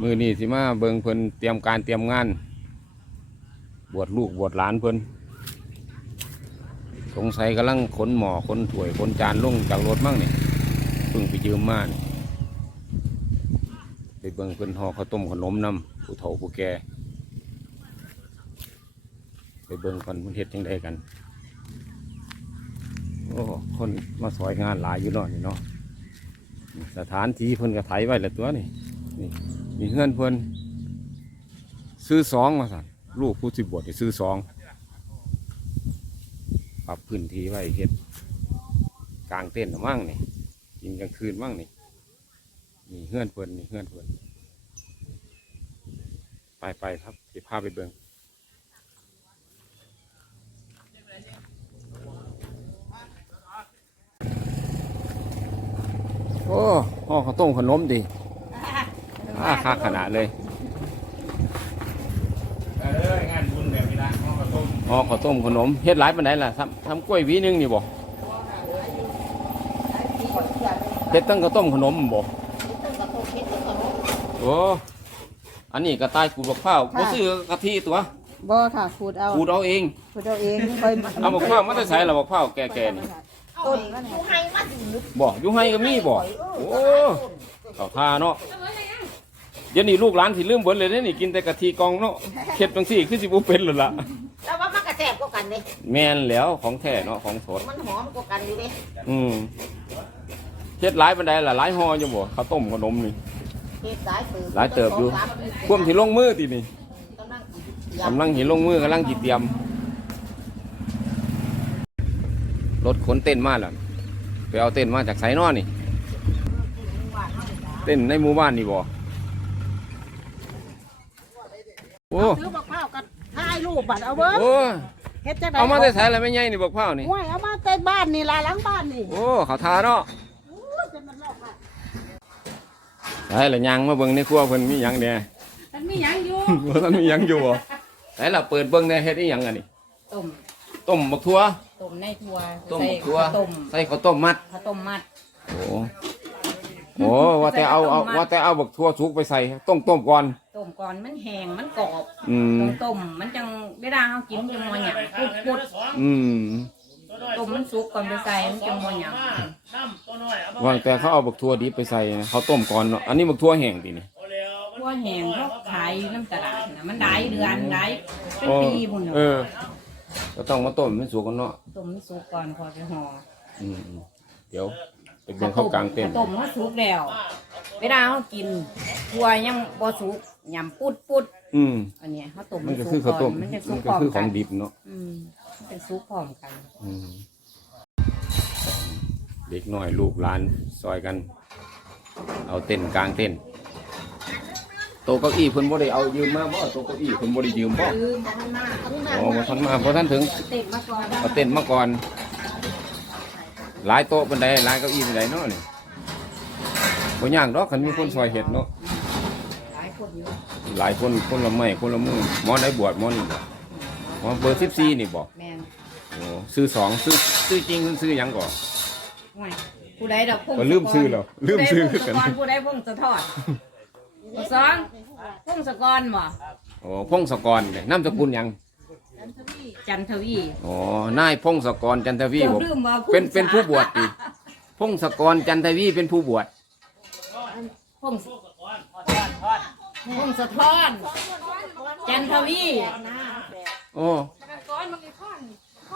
มือนี่สิมาเบิงเพิ่นเตรียมการเตรียมงาน บวชลูกบวชหลานเพิ่นสงสัยกำลังขนหมอขนถ้วยขนจานลงจากรถมั่งนี่เพิ่งไปยืมมานี่ไปเบิงเพิ่นห่อข้าวต้มขนมน้ำผู้เฒ่าผู้แก่ไปเบิงคนเพิ่นเฮ็ดจังไดกันโอ้คนมาสอยงานหลายอยู่เนาะนี่เนาะสถานที่เพิ่นก็ไถไว้ละตัวนี่ นี่มีเฮือนเพิ่อนซื้อสองมาสั่นลูกผู้สิบวชซื้อสองปรับพื้นที่ไว้เฮ็ดกลางเต้นมั่งนี่กินกลางคืนมั่งนี่นี่เฮือนเพิ่อนนี่เฮือนเพิ่อนไปไปครับสิพาไปเบิ่งโอ้ห่อข้าวต้มขนมดี อ่าคักขนาดเลยงานบุญแบบนี้นะห่อข้าวต้มห่อข้าวต้มขนมเฮ็ดหลายปานใดล่ะทำทำกล้วยหวีหนึงนี่บ่เฮ็ดตั้งข้าวต้มขนมบ่โอ้อันนี้กระต่ายขูดบักข้าวบ่ซื้อกะทิตัวบ่ค่ะขูดเอาขูดเอาเองขูดเอาเองค่อยเอาบักข้าวมันจะใส่ละบักข้าวแก่ๆนี่ต้นนั่นแหละบ่อยู่ให้ก็มีบ่โอ้เข้าท่าเนาะ เดี๋ยวนี้ลูกหลานสิลืมเบิดเลยเด้นี่กินแต่กะทิกองเนาะเฮ็ดจังซี่คือสิบ่เป็นแล้วล่ะแล้วว่ามันกระแสบกว่ากันเลยแม่นแล้วของแท้เนาะของสดมันหอมกว่ากันอยู่เลยอืมเฮ็ดหลายปานใดล่ะหลายห่ออยู่บ่ข้าวต้มขนมนี่เฮ็ดหลายเติบหลายเติบอยู่ควมสิลงมือตินี่กำลังกำลังสิลงมือกำลังสิเตรียม รถขนเต้นมาแล้วไปเอาเต้นมาจากไสนอนี่ เต้นในหมู่บ้านนี่บ่ โอ้ซื้อบักพร้าวกันถ่ายรูปบัดเอาเบิ่งโอ้เฮ็ดจังได๋เอามาได้ใส่อะไรไม่ใหญ่นี่บอกเผานี่ ห้วยเอามาแต่บ้านนี่ล่ะหลังบ้านนี่โอ้เขาทาเนาะโอ้ยจะมันลอกค่ะใส่ละยางมาเบิ่งในครัวเพิ่นมีหยังเนี่ยมันมีหยังอยู่บ่ทันมีหยังอยู่บ่ใส่ละเปิดเบิ่งได้เฮ็ดอีหยังอันนี้ต้มต้มบักทั่ว ต้มในถั่วต้มใส่บักทั่วข้าวต้มใส่ข้าวต้มมัด ข้าวต้มมัด โอ้โอ้ว่าแต่เอาเอาว่าแต่เอาบักทั่วสุกไปใส่ต้มต้มก่อน ต้มก่อนมันแห้งมันกรอบอืมต้องต้มมันจังเวลาเฮากินจังบ่หยังปุดปุดอืมต้มมันสุกก่อนไปใส่มันจังบ่หยังวางแต่เขาเอาบักทั่วดิบไปใส่นะเขาต้มก่อนเนาะอันนี้บักทั่วแห้งตินี่ทั่วแห้งเขาขายน้ำตลาดน่ะมันหลายเดือนหลายเป็นโอ้ปีพุ่นเอเนาะอก็ต้องมาต้มให้มันสุกกันเนาะต้มมันสุกก่อนพอไปห่ออืมเดี๋ยวไปเบิ่งเขากลางเต็นท์ข้าวต้มมันสุกแล้ว เวลาเขากินทั่วยังบ่สุก ยำปุดปุดอืม อันเนี้ยเขาต้มมันก็สุคือข้าวต้มมันจะสุมักนพก็ร้อมคือขกัองนดิบเนาะอืมมันเป็นสุกพร้อมกันอืมเด็กน้อยลูกหลานซอยกัน เอาเต้นกลางเต้นโต๊ะเก้าอี้เพิ่นบ่ได้เอายืมมาบ่โต๊ะเก้าอี้เพิ่นบ่ได้ยืมบ่อ๋อบ่ทันมาบ่ทันถึง เต็มมาก่อนเอาเต้นมาก่อน หลายโต๊ะปานใดหลายเก้าอี้ปานใดเนาะนี่บ่ยากดอกคันมีคนซอยเฮ็ดเนาะหลาย คนอยู่หลายคนคนละไม้คนละมือหมอได้บวชหมอนี่บ่หมอเบอร์14นี่บ่แม่นโอ้ซื้อสองซื้อซื้อจริงเพิ่นซื้อหยังก่อน ห่วยผู้ใดดอกพงก็ลืมชื่อแล้วลืมชื่อกัน ผู้ใดพงศกรผู้ใดพงสะทอดสองพงศกรบ่โอ้พงศกรเนี่ยนามสกุลหยังจันทวีอ๋อนายพงศกรจันทวีเจ้าผมลืมว่าเป็นเป็นผู้บวชดิพงศกรจันทวีเป็นผู้บวชพงศพ งศธรจันทวีโอ้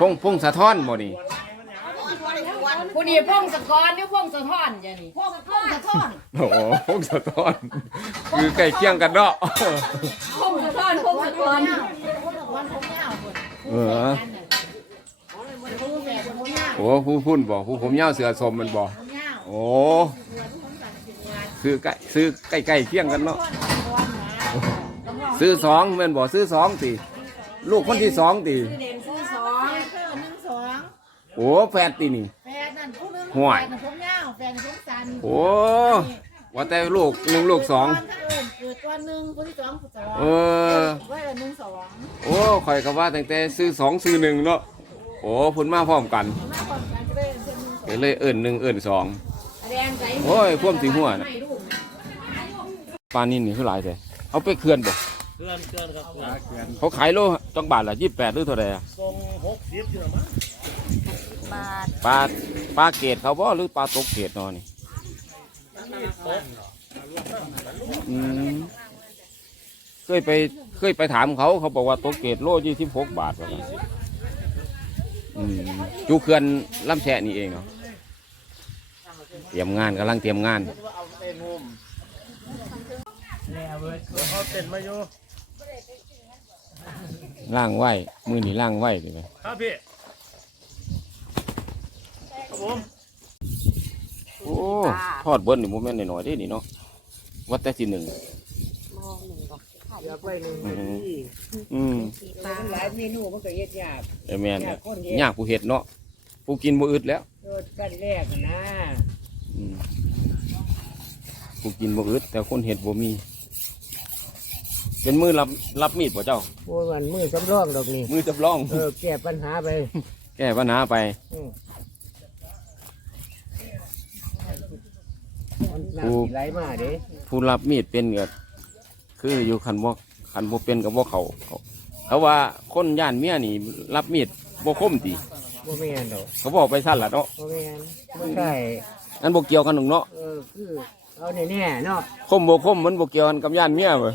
พงพงสะท้อนบ่นี่ผู้นี้พงศกรหรือพงศธรจ้ะนี่พวกพวกกระทอนโอ้พงสะท้อน คือใกล้เคียงกันเนาะพงศธรพงศกรเออโอ้ผู้พุ่นบ่ผู้ผมยาวเสือสมมันบ่โอ้ซื้อใกล้ซื้อใกล้ใกล้เคียงกันเนาะ ซื้อสองแม่นบ่ซื้อสองติลูกคนที่สองติชื่อเด่นชื่อสองเออหนึ่งสองโอ้แฟดตินี่ แฟนนั่นผู้หนึงห่วย แฟนน่ะผมยาวแฟนน่ะผมสั้นโอ้ว่าแต่ลูกหนึ่งลูกสอง เกิดเกิดตัวหนึ่งผู้ที่สองผู้สองเออ ไว้ละหนึ่งสองโอ้ข่อยก็ว่าตั้งแต่ซื้อสองซื้อหนึ่งเนาะโอ้พุ่นมาพร้อมกันมาก่อนกันก็เลยเป็นหนึ่งสองก็เลยเอิ้นหนึ่งเอิ้นสอง แดงใจโอ้ยพวกสีหัวน่ะให้ลูกปลานี่นี่คือหลายแต่เอาไปเขื่อนบ่ เกินเกินครับเกินเขาขายโลจังบาทละยี่แปดหรือเท่าไหร่อะทรงหกสิบอยู่หรอมั้งบาทปลาปลาเกตเขาบ่หรือปลาตกเกตนอนี่โต๊ะอืมเคยไปเคยไปถามเขาเขาบอกว่าตกเกตโลยี่สิบหกบาทว่างั้นอืมจูเขื่อนลำแฉะนี่เองเนาะเตรียมงานกำลังเตรียมงานเอาเต็นงมแล้วเว้ยเขาเต็นมาอยู่ ล่างไหวมือนี่ล่างไหวดิไหมครับพี่ครับผมโอ้ทอดเบิ้ลนี่โมเมนต์หน่อยๆเด้นี่เนาะวัดแต่ทีหนึ่งอยากไปหนึ่งอืมอืมปลาหลายเมนูมันก็เฮ็ดยากเออแมนเนี่ยยากผู้เห็ดเนาะผู้กินบ่อึดแล้วโดดกันแรกนะอืมผู้กินบ่อึดแต่คนเห็ดบ่มี เป็นมือรับรับมีดป่ะเจ้า โอ้ยมันมือสำรองดอกนี่มือจำลอง เออแก้ปัญหาไปแก้ปัญหาไป อืมมันน้ำสิไหลมาเด้ผู้รับมีดเป็นก็คืออยู่คันบ่คันบ่เป็นกับบ่เขาเขาเขาว่าคนย่านเมียนี่ รับมีดบ่คมติบ่แม่นดอกเขาบอกไปสั้นละเนาะบ่แม่นบ่ใช่งั้นบ่เกี่ยวกันหนึ่งเนาะเออคือเอาแน่ๆเนาะคมบ่คมมันบ่เกี่ยวกันกับย่านเมียเว้ย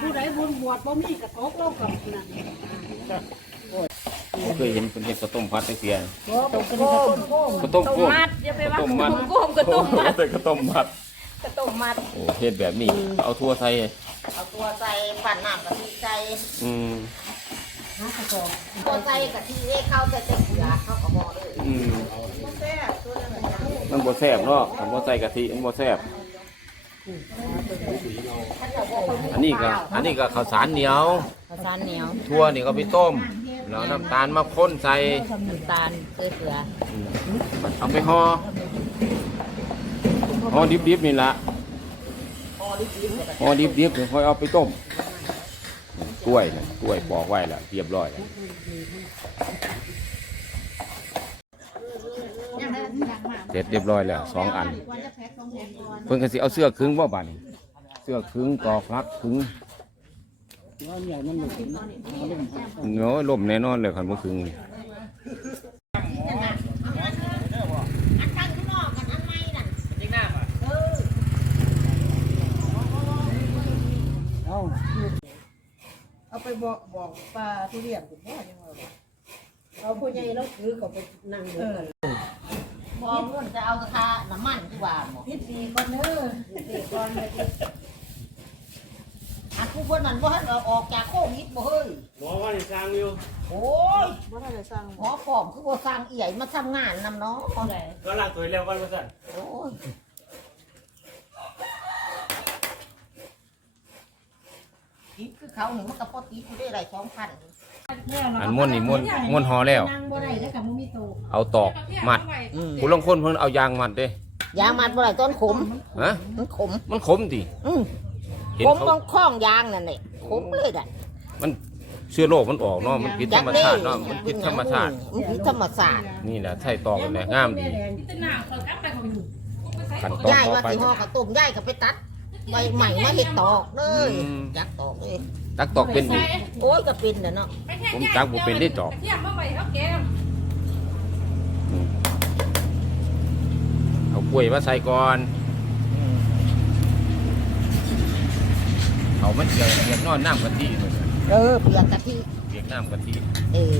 ผู้ใดบุญบวชบ่มีกระทบโลกกับนั่นเคยเห็นคนเห็ดข้าวต้มพัดจังเสียตกกระโก้ข้าวต้มโก้มัดอย่าไปว่าต้มมัดโกมกระต้มมัดแต่ข้าวต้มมัดกระต้มมัดโอ้เฮ็ดแบบนี้ เอาทั่วใส่เอาตัวใส่ปั่นน้ำกะทิใส่อืมตัวใส่กะทิเอ้เข้าใส่แต่เกลือเข้ากับหม้อเลยอืม บ่แซ่บเนาะผมบ่ใส่กะทิมันบ่แซ่บอันนี้ก็อันนี้ก็ข้าวสารเหนียว ข้าวสารเหนียวทั่วนี่ก็ไปต้ม แล้วน้ำตาลมาข้นใส่ น้ำตาลเกลือเกลืออืมเอาไปห่อห่อดิบๆนี่ละห่อดิบๆเดี๋ยวค่อยเอาไปต้ม กล้วยนะกล้วยปอกไว้แล้วเรียบร้อยแล้ว ยังได้ยังมา เสร็จเรียบร้อยแล้วสองอันควรจะแพ็คสองก่อนเพิ่นก็สิเอาเสื้อครึงบ่าบาดนี้เสื้อครึงต่อพักครึงโน้ล่มแน่นอนเลยคันบ่ครึงนี่เอาไปบอกบอกปลาทุเรียนคุณพ่อยังไงเอาผู้ใหญ่แล้วถือก็ไปนั่งเดูกัน พอเงินจะเอากระทะน้ำมันที่ว่าหมอพิษดีก่อนเด้อพิษดีก่อนเลยอันผู้คนนั้นบ่ให้เราออกจากโควิดบ่เฮ้ยหมอว่าจะสร้างวิวโอ้ยบ่ได้สั่งหมอฟอมคือบ่สั่งเอี่ยมาทำงานนำเนาะก็ล้างตัวเร็วกันมาสั่นโอ้ยติดคือเขาหนึ่งมันก็พอติดอยู่ได้หลายสองพัน อันม้วนนี่ม้วนม้วนหอแล้ว นั่งบ่ได้แล้วกับบ่มีโตเอาตอกมัดผู้ลางคนเพิ่นเอายางมัดเด้ยางมัดบ่ได้ต้นขมฮะมันขมมันขมดิอืมเห็นขมเขาต้องคล้องยางนั่นแหละขมเลยได้มันเชื้อโรคมันออกเนาะมันผิดธรรมชาติเนาะมันผิดธรรมชาติ มันผิดธรรมชาตินี่แหละใช่ตอกกันแหละงามดี ขันตอกย่ายต่อว่าไปสิห่อข้าวต้มย่ายก็ไปตัด ใบใหม่มาเฮ็ดตอกเลยอืม จักตอกเลยตักตอกเป็นดิโอ้ยก็เป็นน่ะเนาะผมจักบ่เป็นได้ตอก เทียมมาไว้เฮาแกงเอากล้วยมาใส่ก่อนเอามันเกี่ยวเกี่ยวนอนน้ำกะทิเลยเออเปียกกะทิเกี่ยวน้ำกะทิเออ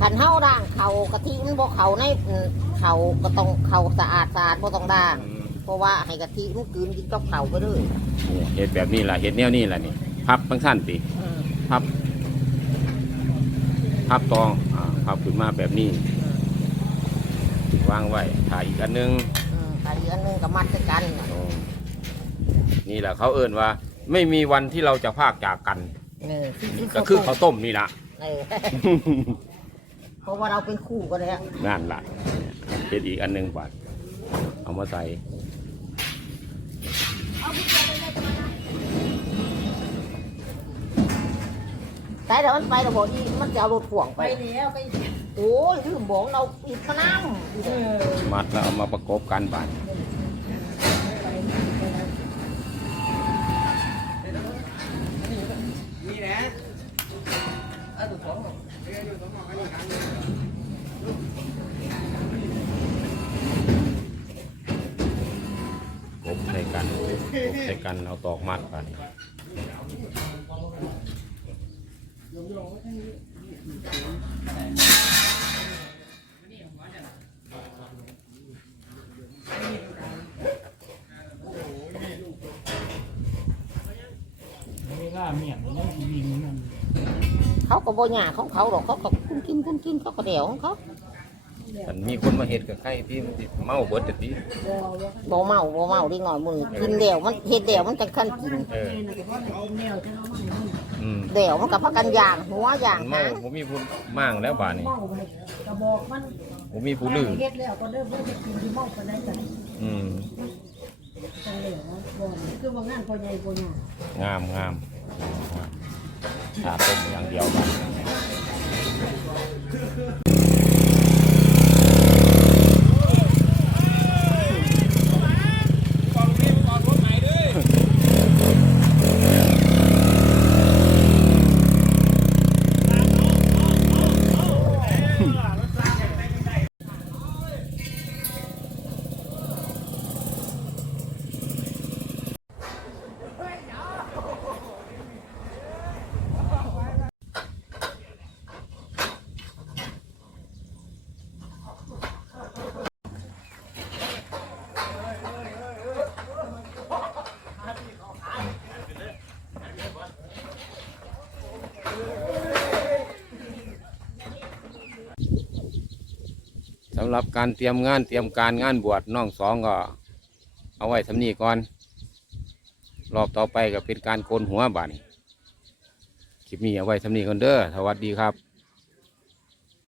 ขันเฮาด่างเขากะทิมันบ่เขาในอืมเขาก็ต้องเขาสะอาดสะอาดบ่ต้องด่างอืม เพราะว่าให้กะทิมันกลืนกินกับเขาไปเลยโอ้เห็ดแบบนี้ล่ะเห็ดแนวนี้ล่ะนี่พับทั้งสั้นติอืมพับ พับตองอ่าพับขึ้นมาแบบนี้วางไว้ถ่ายอีกอันหนึงอืมอันนี้อันหนึงก็มัดด้วยกันน่ะโอ้นี่แหละเขาเอิ่นว่า ไม่มีวันที่เราจะพากจากกันเออก็คือข้าวต้มนี่ละเออเพราะว่าเราเป็นคู่กันแล้วนั่นล่ะเห็ดอีกอันหนึงบาทเอามาใส่ แต่เดี๋ยวมันไปเราบอกอีมันจะเอารถพ่วงไป ไปแล้วไปโอ้ยลืมบอกเราอีกขน้ำเออมัดแล้วเอามาประกบกันบาทนี่แหละกบใส่กันกบใส่กันเอาตอกมัดบา ทเวลาเมียนมันวิ่งมันเขาก็บ่หยาของเขาหรอกเขาก็คุณกินคุณกินเขาก็เดี่ยวของเขามันมีคนมาเห็ดกับใครที่มันสิเมาเบิดจะดีบ่เมาบ่เมาดีหน่อยมือกินเดี่ยวมันเฮ็ดเดี่ยวมันจังคันกินเออ แนวจะเอามา อืมเดี่ยวมันกับพักกันย่างหัวย่างมันเมาหางผมมีผู้มั่งแล้วบาทนี่เมาไปกระบอกมันผมมีผู้ลือเฮ็ดแล้วก็เริ่มเริ่มจะกินที่เมาไปได้จังอืมจังเลยนะบ่คือว่างานพ่อใหญ่บ่ใหญ่งามงามชาต้มอย่างเดียวบาท สำหรับการเตรียมงานเตรียมการงานบวชน้องสองก็ เอาไว้ทำนี่ก่อน รอบต่อไปก็เป็นการโกนหัวบานคลิปนี้เอาไว้ทำนี่ก่อนเด้อสวัสดีครับ